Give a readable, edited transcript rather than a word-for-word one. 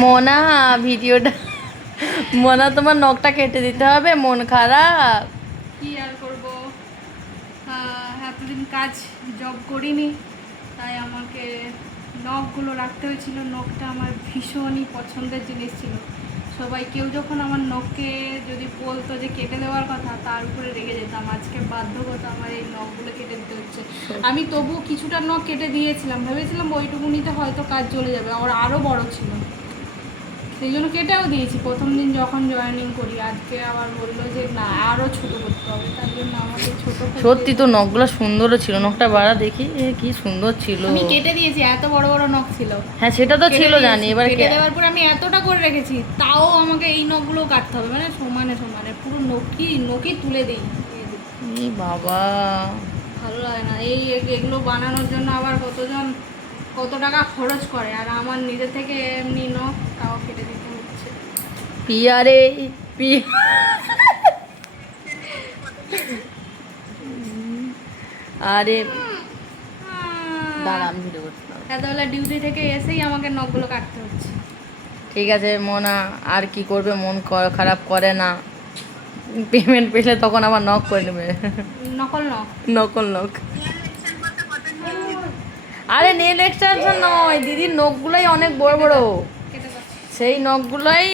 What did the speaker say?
মোনা ভিডিওটা, মোনা তোমার নখটা কেটে দিতে হবে, মন খারাপ। কি আর করবো, এতদিন কাজ জব করিনি, তাই আমাকে নখগুলো রাখতে হয়েছিল। নখটা আমার ভীষণই পছন্দের জিনিস ছিল। সবাই কেউ যখন আমার নখকে যদি বলতো যে কেটে দেওয়ার কথা, তার উপরে রেগে যেতাম। আজকে বাধ্যগত আমার এই নখগুলো কেটে দিতে হচ্ছে। আমি তবু কিছুটা নখ কেটে দিয়েছিলাম, ভেবেছিলাম ওইটুকুনিতে হয়তো কাজ চলে যাবে, ওর আরও বড় ছিল, সেই জন্য কেটেও দিয়েছি প্রথম দিন যখন জয়েনিং করি। আজকে আবার বললো যে না, আরও ছোটো করতে হবে, তার জন্য আমাকে ছোটো। সত্যি তো নখগুলো সুন্দরও ছিল, নখটা বাড়া দেখি কি সুন্দর ছিল। আমি কেটে দিয়েছি, এত বড় বড় নখ ছিল। হ্যাঁ সেটা তো ছিল জানি, এবার কেটে দেওয়ার পর আমি এতটা করে রেখেছি, তাও আমাকে এই নখগুলো কাটতে হবে, মানে সমানে সমানে পুরো নখই তুলে দিই। এই বাবা, ভালো লাগে না এগুলো বানানোর জন্য। আবার কত টাকা খরচ করে, আর আমার নিজের থেকে এমনি নখ তাও কেটে দিতে হচ্ছে। পিয়ারে পিয়া, আরে দাঁড়া আমি ভিডিও করতে পারবো। এতবেলা ডিউটি থেকে এসেই আমাকে নখগুলো কাটতে হচ্ছে। ঠিক আছে মোনা, আর কি করবে, মন খারাপ করে না, পেমেন্ট পেলে তখন আবার নক করে নেবে। নকল নখ। নকল নখ, আরে নেল এক্সটেনশন নয় দিদির, নখগুলাই অনেক বড় বড়, কেটে পাচ্ছি। সেই নখগুলাই